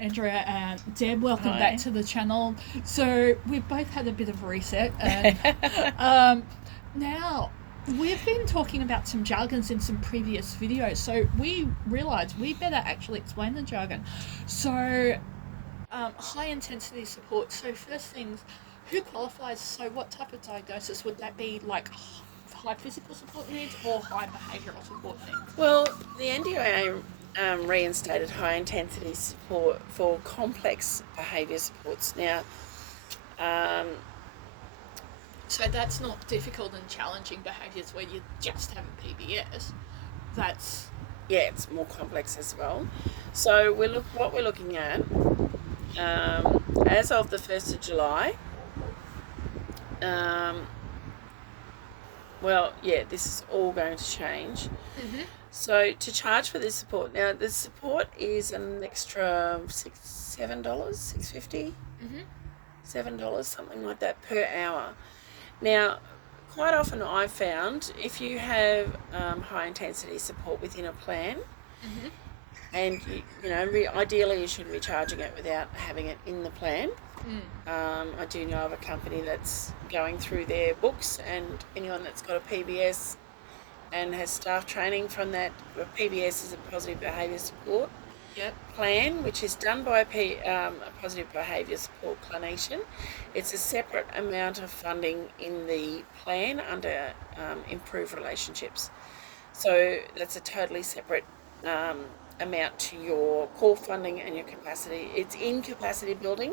Andrea and Deb, welcome Hi. back to the channel. So we've both had a bit of a reset, and now we've been talking about some jargons in some previous videos. So we realised we better actually explain the jargon. So high intensity support. So first things, who qualifies? So what type of diagnosis would that be? Like high physical support needs or high behavioural support needs? Well, the NDIA reinstated high intensity support for complex behaviour supports. Now, um, So that's not difficult and challenging behaviours where you just have a PBS. That's yeah, it's more complex as well. So what we're looking at as of the 1st of July. Um, this is all going to change. mhm So to charge for this support, now the support is an extra $7, $6.50, mhm $7, something like that per hour. Now, quite often I've found if you have high intensity support within a plan, mhm and ideally you shouldn't be charging it without having it in the plan. mm. I do know of a company that's going through their books, and anyone that's got a PBS and has staff training from that. PBS is a positive behaviour support Yep. plan, which is done by a positive behaviour support clinician. It's a separate amount of funding in the plan under improved relationships. So that's a totally separate amount to your core funding and your capacity. It's in capacity building,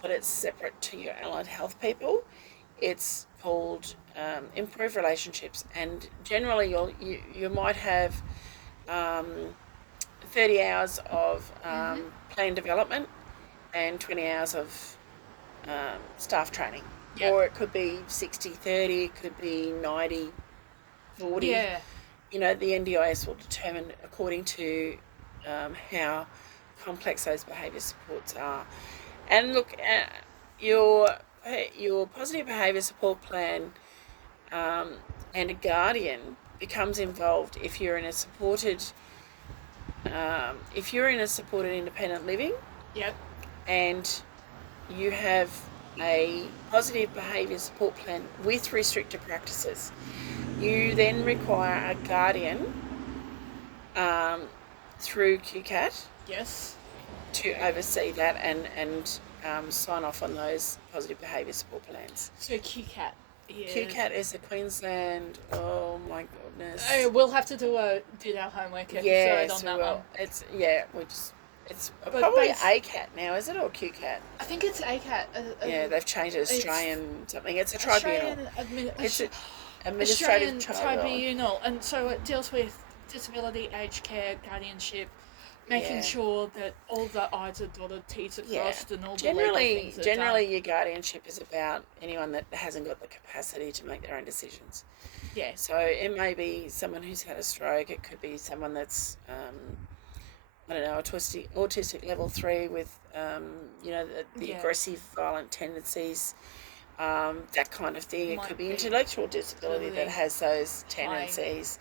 but it's separate to your allied health people. It's called improve relationships, and generally you might have um, 30 hours of mhm plan development and 20 hours of staff training, Yep. or it could be 60/30, it could be 90/40. Yeah. The NDIS will determine according to how complex those behaviour supports are. And look, your positive behaviour support plan um, and a guardian becomes involved if you're in a supported independent living Yep. and you have a positive behaviour support plan with restricted practices. You then require a guardian um, through QCAT Yes. to oversee that and sign off on those positive behaviour support plans. So QCAT is. QCAT is the Queensland. Oh my goodness. Oh, we'll have to do our homework episode Yes, on we that will. one. It's But probably ACAT now, is it, or QCAT? I think it's ACAT. Yeah, they've changed it Australian something. It's a tribunal. Australian It's an administrative Australian tribunal. Tribunal, and so it deals with disability, aged care, guardianship, making Yeah. sure that all the I's are dotted, T's are Yeah. crossed, and all the legal things are Generally, done. your guardianship is about anyone that hasn't got the capacity to make their own decisions. Yeah. So it may be someone who's had a stroke. It could be someone that's I don't know, autistic level 3 with the Yeah. aggressive, violent tendencies, that kind of thing. It Might could be be intellectual disability that disability has those high. tendencies.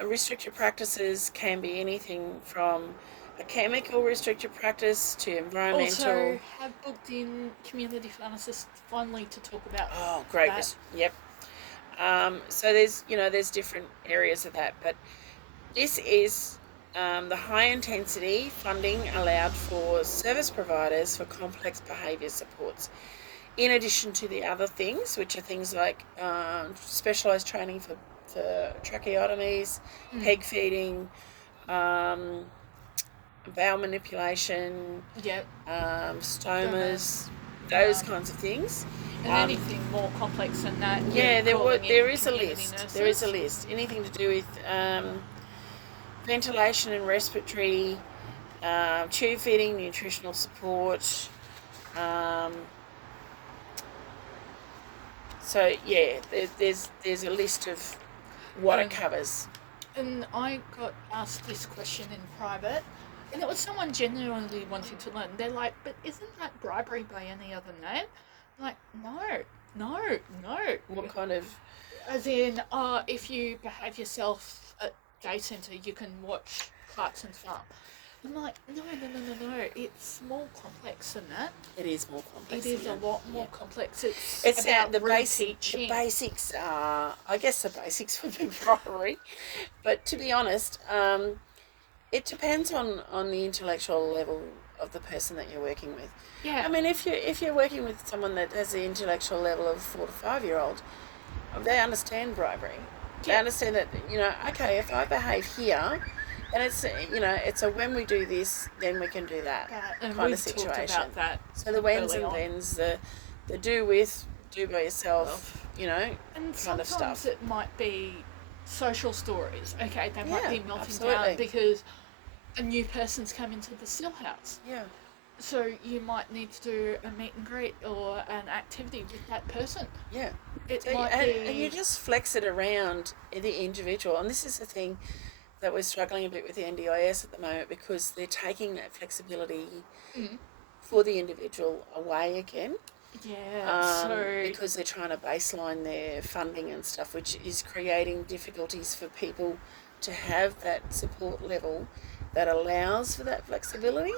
Restricted practices can be anything from a chemical restricted practice to environmental. Also, have booked in community pharmacists finally to talk about Oh, great! that. Yep. So there's different areas of that, but this is the high intensity funding allowed for service providers for complex behaviour supports, in addition to the other things, which are things like specialised training for tracheotomies, Mm. peg feeding, um, bowel manipulation, Yep. stomas, those Um, kinds of things. and anything more complex than that. Yeah, there is a community list. There is a nurses. list. Anything to do with ventilation and respiratory, tube feeding, nutritional support. Um, so yeah, there's a list of what it Um, covers. and I got asked this question in private, and it was someone genuinely wanting to learn. They're like, "But isn't that bribery by any other name?" I'm like, no, no, no. What kind of? As in, if you behave yourself at day centre, you can watch Clarkson's Farm. I'm like, no, it's more complex than that. It is more complex. It is than a lot more complex. It's about about the reteaching. basics are, I guess the basics would be primary, but to be honest, it depends on the intellectual level of the person that you're working with. Yeah. I mean, if you're working with someone that has the intellectual level of a 4 to 5 year old, they understand bribery. They Yeah. understand that, okay, if I behave here, and it's a when we do this, then we can do that And kind we've of talked situation. about that. So the whens early and on. thens, the do by yourself, And kind of sometimes stuff. it might be social stories. Okay, they might Yeah, be melting absolutely. down because a new person's come into the still house. Yeah. So you might need to do a meet and greet or an activity with that person. Yeah. It So, might and be. you just flex it around the individual. And this is the thing that we're struggling a bit with the NDIS at the moment, because they're taking that flexibility for the individual away again. Yeah, so. Because they're trying to baseline their funding and stuff, which is creating difficulties for people to have that support level that allows for that flexibility,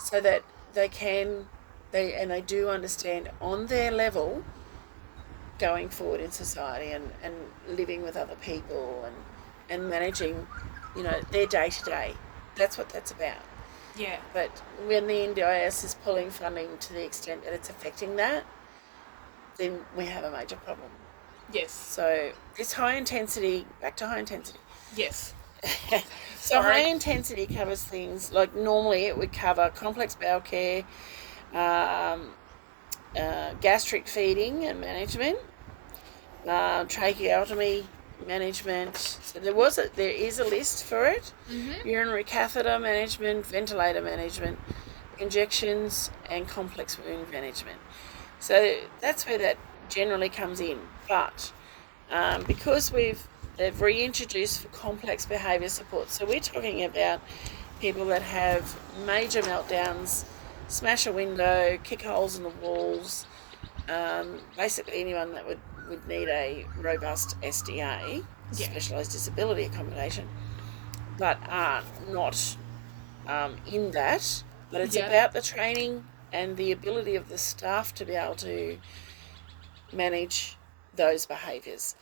so that they do understand on their level going forward in society, and living with other people, and managing, their day to day. That's what that's about. Yeah. But when the NDIS is pulling funding to the extent that it's affecting that, then we have a major problem. Yes. So this back to high intensity. Yes. So high intensity covers things like, normally it would cover complex bowel care, gastric feeding and management, tracheotomy management. So there is a list for it. Urinary catheter management, ventilator management, injections, and complex wound management. So that's where that generally comes in. But because they've reintroduced for complex behaviour support, so we're talking about people that have major meltdowns, smash a window, kick holes in the walls, basically anyone that would need a robust SDA, specialised disability accommodation, but are not in that. But it's about the training and the ability of the staff to be able to manage those behaviours.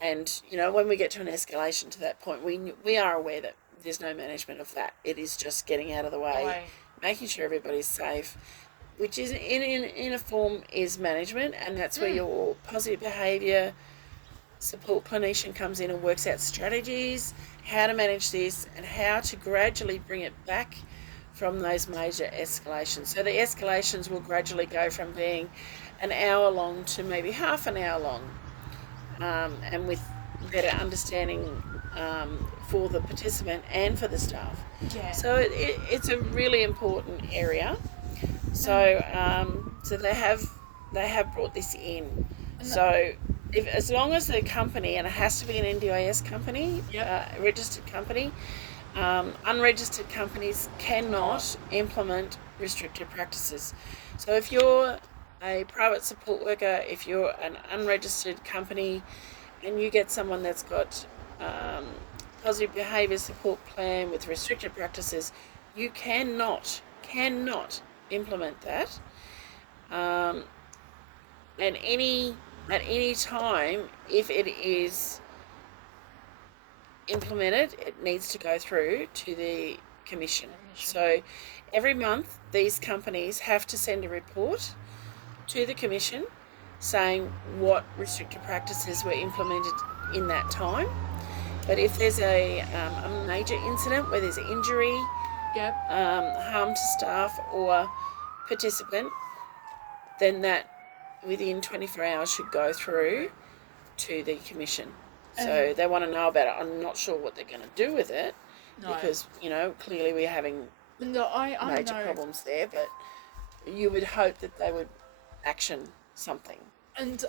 And when we get to an escalation to that point, we are aware that there's no management of that. It is just getting out of the way, making sure everybody's safe, which is in a form is management. And that's where your positive behaviour support clinician comes in and works out strategies, how to manage this, and how to gradually bring it back from those major escalations. So the escalations will gradually go from being an hour long to maybe half an hour long, and with better understanding for the participant and for the staff. So it's a really important area. So so they have brought this in. So as long as the company, and it has to be an NDIS company, registered company, unregistered companies cannot implement restricted practices. So if you're a private support worker, if you're an unregistered company, and you get someone that's got positive behaviour support plan with restricted practices, you cannot implement that. And at any time, if it is implemented, it needs to go through to the commission. So every month, these companies have to send a report to the commission saying what restricted practices were implemented in that time. But if there's a major incident where there's injury, harm to staff or participant, then that within 24 hours should go through to the commission. So they want to know about it. I'm not sure what they're going to do with it, because clearly we're having major problems there. But you would hope that they would action something. And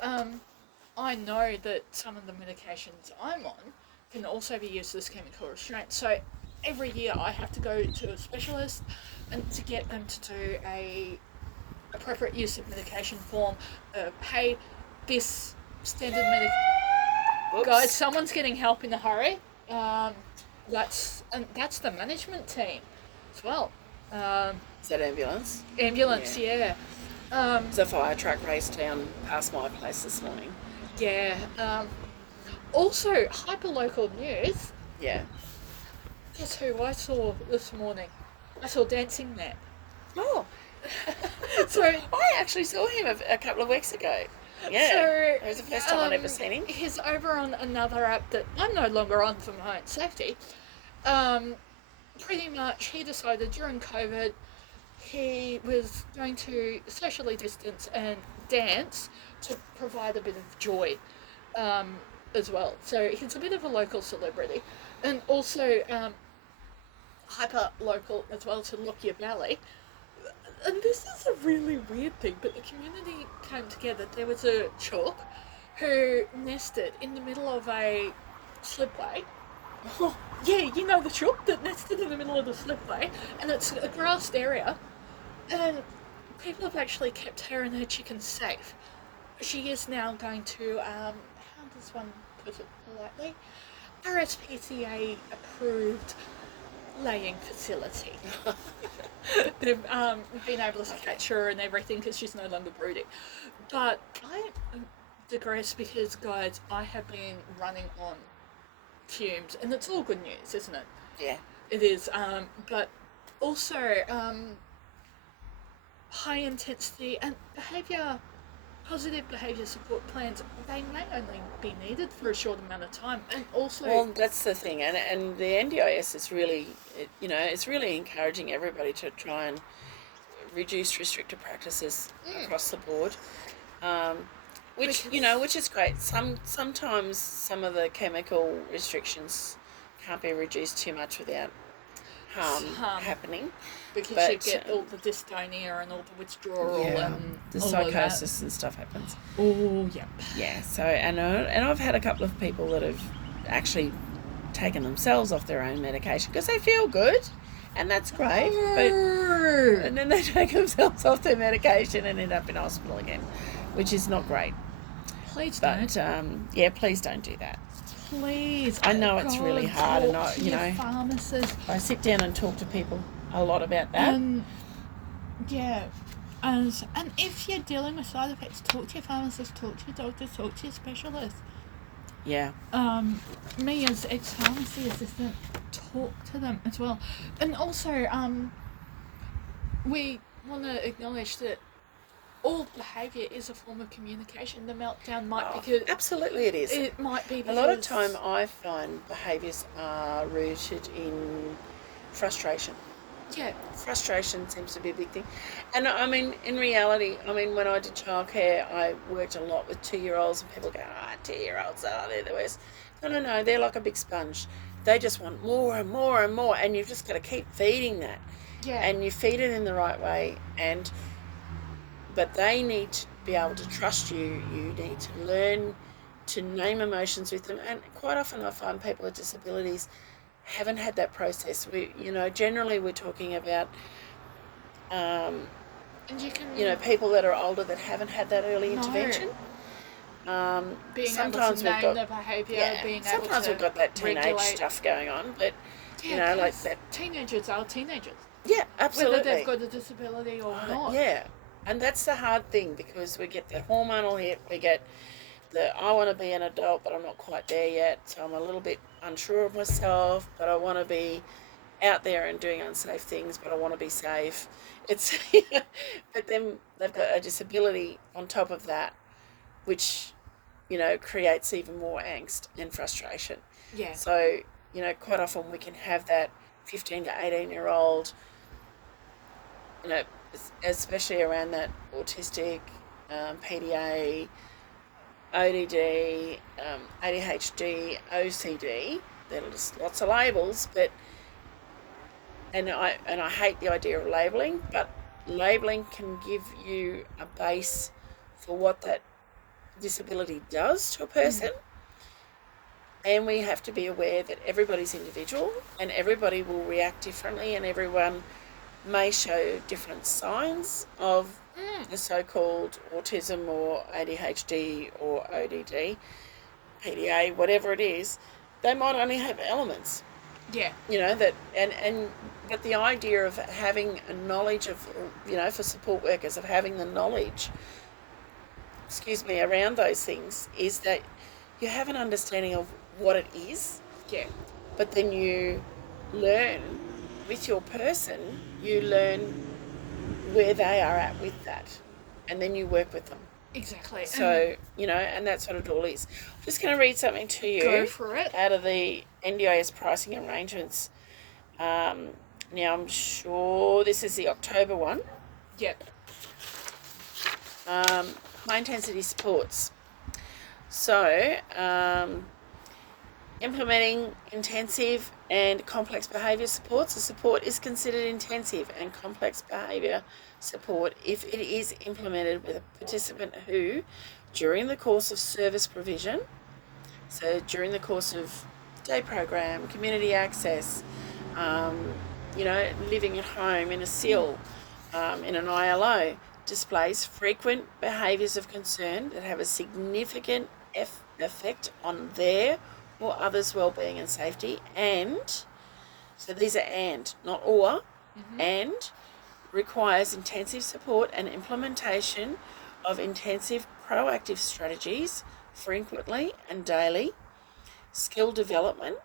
I know that some of the medications I'm on can also be used as chemical restraint. So every year I have to go to a specialist and to get them to do a appropriate use of medication form. Hey, this standard Guys, someone's getting help in a hurry. That's the management team. as well. Is that ambulance? Ambulance, yeah. There's a fire truck raced down past my place this morning. Yeah. Also, hyperlocal news. Yeah. Guess who I saw this morning? I saw Dancing Man. Oh, So I actually saw him a couple of weeks ago. Yeah, So, it was the first time I'd ever seen him. He's over on another app that I'm no longer on for my own safety. Pretty much, he decided during COVID he was going to socially distance and dance to provide a bit of joy as well. So he's a bit of a local celebrity, and also hyper local as well to Lockyer Valley. And this is a really weird thing, but the community came together. There was a chook who nested in the middle of a slipway. Oh, Yeah, you know the chook that nested in the middle of the slipway, and it's a grassed area. And people have actually kept her and her chickens safe. She is now going to, how does one put it politely? RSPCA approved laying facility. They've been able to catch her and everything because she's no longer brooding. But I digress because, guys, I have been running on fumes, and it's all good news, isn't it? yeah. It is. But also, high intensity and positive behaviour support plans, they may only be needed for a short amount of time. And also, Well, that's the thing, and the NDIS is really, it's really encouraging everybody to try and reduce restrictive practices across the board, which which is great. Sometimes some of the chemical restrictions can't be reduced too much without harm happening. because you get all the dystonia and all the withdrawal and the all psychosis and stuff happens. Oh, yeah. Yeah, so and I've had a couple of people that have actually taken themselves off their own medication because they feel good, and that's great. And then they take themselves off their medication and end up in hospital again, which is not great. Please But don't. please don't do that. Please. I know it's really hard, and pharmacist. I sit down and talk to people a lot about that. Yeah. And if you're dealing with side effects, talk to your pharmacist, talk to your doctor, talk to your specialist. Yeah. Me as ex-pharmacy assistant, talk to them as well. And also, we want to acknowledge that all behaviour is a form of communication. The meltdown might be because absolutely it is. It might be because a lot of time I find behaviours are rooted in frustration. Yeah. Frustration seems to be a big thing. And I mean, in reality, when I did childcare, I worked a lot with 2-year-olds, and people go, 2-year-olds, they're the worst. No, they're like a big sponge. They just want more and more and more, and you've just got to keep feeding that. Yeah. And you feed it in the right way, but they need to be able to trust you. You need to learn to name emotions with them. And quite often I find people with disabilities haven't had that process. Generally we're talking about, and you can, people that are older that haven't had that early intervention. Being sometimes able to we've name got the behaviour, being sometimes able to we've got that teenage regulate stuff going on, but like that. Teenagers are teenagers. Yeah, absolutely. Whether they've got a disability or not. Yeah, and that's the hard thing because we get that hormonal hit. We get I want to be an adult, but I'm not quite there yet. So I'm a little bit unsure of myself, but I want to be out there and doing unsafe things, but I want to be safe. It's, but then they've got a disability on top of that, which, creates even more angst and frustration. Yeah. So, quite often we can have that 15 to 18-year-old, especially around that autistic, PDA, ODD, ADHD, OCD. There are just lots of labels, but and I hate the idea of labelling, but labelling can give you a base for what that disability does to a person. And we have to be aware that everybody's individual and everybody will react differently, and everyone may show different signs of the so-called autism or ADHD or ODD, PDA, whatever it is. They might only have elements. Yeah. That and But the idea of having a knowledge of, for support workers, of having the knowledge, around those things is that you have an understanding of what it is, Yeah. but then you learn with your person, you learn where they are at with that, and then you work with them. Exactly. So, and that's what it all is. I'm just going to read something to you. Go for it. Out of the NDIS pricing arrangements. Now, I'm sure this is the October one. Yep. High intensity supports. So, implementing intensive and complex behaviour supports. The support is considered intensive and complex behaviour support if it is implemented with a participant who, during the course of service provision, so during the course of day program, community access, living at home in a SIL, in an ILO, displays frequent behaviours of concern that have a significant effect on their or others' well-being and safety, and so these are and, not or, and requires intensive support and implementation of intensive proactive strategies frequently and daily, skill development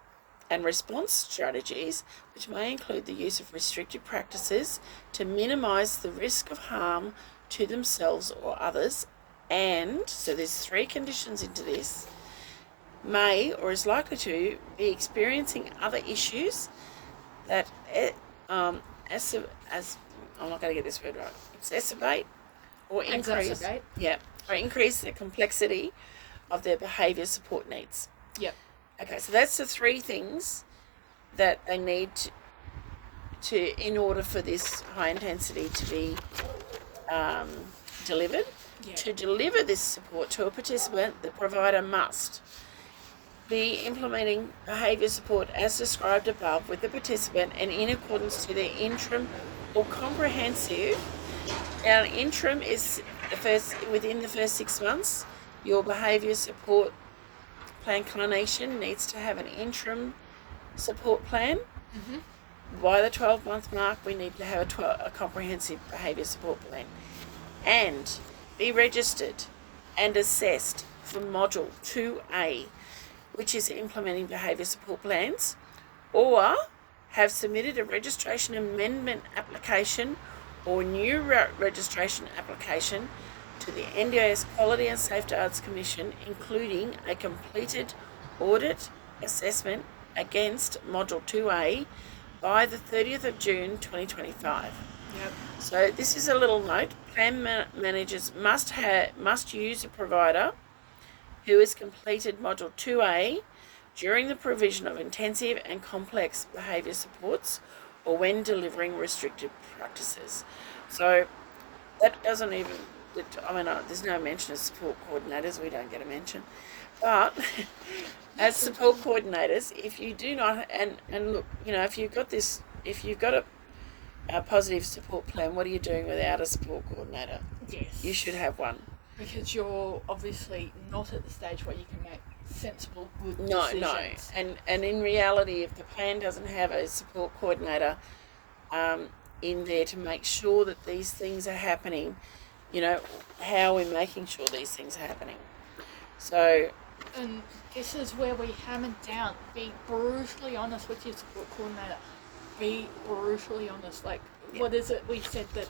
and response strategies, which may include the use of restrictive practices to minimise the risk of harm to themselves or others, and, so there's 3 conditions into this, may or is likely to be experiencing other issues that I'm not going to get this word right, exacerbate or increase, or increase the complexity of their behaviour support needs. Yep. Okay, so that's the 3 things that they need to in order for this high intensity to be delivered. Yeah. To deliver this support to a participant, the provider must be implementing behaviour support as described above with the participant and in accordance to their interim or comprehensive. Now, interim is within the first 6 months. Your behaviour support plan clinician needs to have an interim support plan. By the 12-month mark, we need to have a comprehensive behaviour support plan and be registered and assessed for Module 2A, which is implementing behaviour support plans, or have submitted a registration amendment application or new registration application to the NDIS Quality and Safeguards Commission, including a completed audit assessment against Module 2A by the 30th of June 2025. Yep. So this is a little note. Plan managers must use a provider who has completed Module 2A during the provision of intensive and complex behaviour supports or when delivering restricted practices. So that doesn't even, there's no mention of support coordinators, we don't get a mention. But as support coordinators, if you do not, and look, if you've got a positive support plan, what are you doing without a support coordinator? Yes. You should have one. Because you're obviously not at the stage where you can make sensible, good decisions. No. And in reality, if the plan doesn't have a support coordinator in there to make sure that these things are happening, how are we making sure these things are happening? So... And this is where we hammered down, be brutally honest with your support coordinator. Be brutally honest. Like, what is it? We said that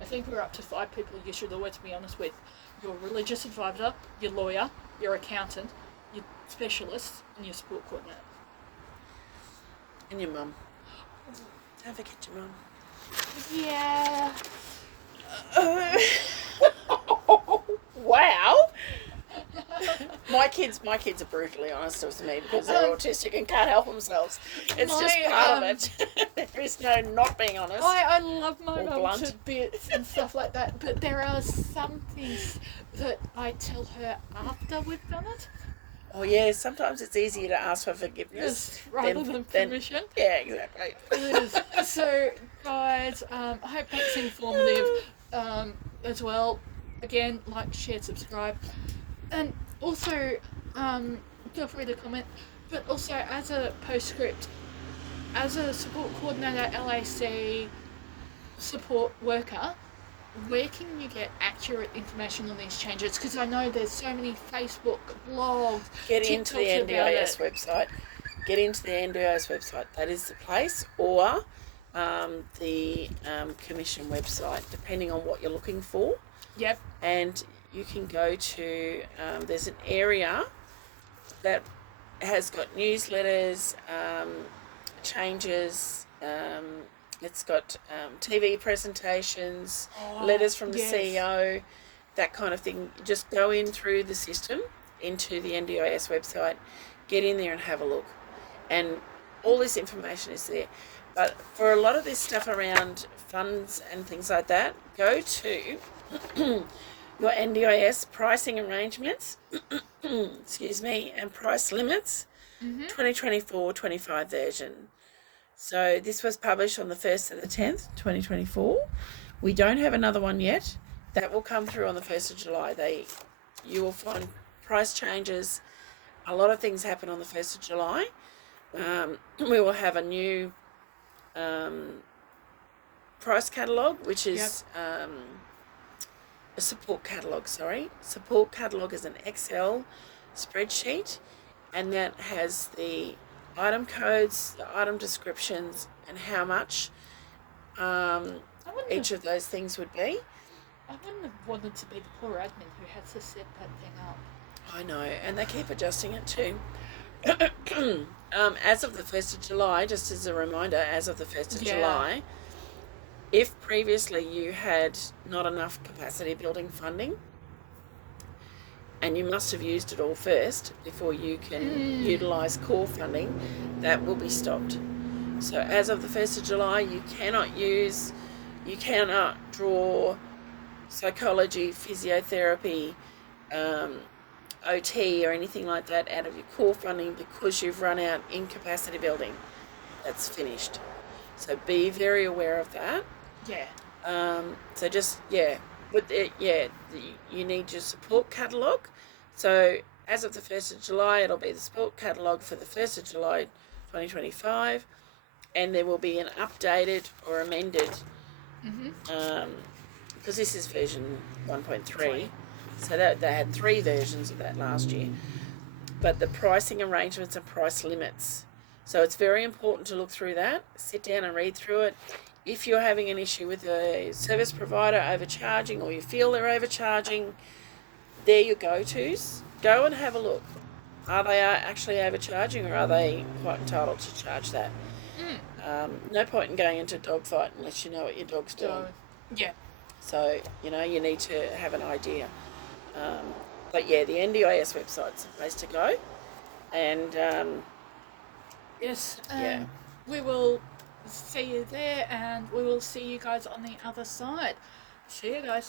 I think we're up to 5 people you should always be honest with. Your religious advisor, your lawyer, your accountant, your specialist, and your support coordinator. And your mum. Don't forget your mum. Yeah. Wow. My kids are brutally honest with me because they're autistic and can't help themselves. It's just part of it. There is no not being honest. I love my mum blunt to bits and stuff like that, but there are some things that I tell her after we've done it. Oh yeah, sometimes it's easier to ask for forgiveness rather than permission. Yeah, exactly. It is. So, guys, I hope that's informative as well. Again, like, share, subscribe. And also, feel free to comment. But also, as a postscript, as a support coordinator, LAC support worker, where can you get accurate information on these changes? Because I know there's so many Facebook, blogs, Get into the TikToks about NDIS it. website. Get into the NDIS website. That is the place, or the Commission website, depending on what you're looking for. Yep. And you can go to, there's an area that has got newsletters, changes, it's got TV presentations, letters from the yes. CEO, that kind of thing. Just go in through the system into the NDIS website, get in there and have a look. And all this information is there. But for a lot of this stuff around funds and things like that, go to your NDIS pricing arrangements, excuse me, and price limits, 2024-25 version. So this was published on the 1st of the 10th, 2024. We don't have another one yet. That will come through on the 1st of July. You will find price changes. A lot of things happen on the 1st of July. We will have a new price catalogue, which is a support catalogue, Support catalogue is an Excel spreadsheet, and that has the item codes, the item descriptions, and how much each of those things would be. I wouldn't have wanted to be the poor admin who had to set that thing up. I know, and they keep adjusting it too. As of the 1st of July, just as a reminder, as of the 1st of July, if previously you had not enough capacity building funding, and you must have used it all first before you can utilise core funding, that will be stopped. So as of the 1st of July, you cannot draw psychology, physiotherapy, OT or anything like that out of your core funding because you've run out in capacity building. That's finished. So be very aware of that. Yeah. So just, you need your support catalogue. So as of the 1st of July, it'll be the support catalogue for the 1st of July 2025, and there will be an updated or amended, because this is version 1.3, so that they had 3 versions of that last year, but the pricing arrangements and price limits. So it's very important to look through that, sit down and read through it. If you're having an issue with a service provider overcharging, or you feel they're overcharging, they're your go-tos. Go and have a look. Are they actually overcharging, or are they quite entitled to charge that? No point in going into a dog fight unless you know what your dog's doing. Yeah. So, you need to have an idea. But yeah, the NDIS website's the place to go. And yes, we will see you there, and we will see you guys on the other side. See you guys.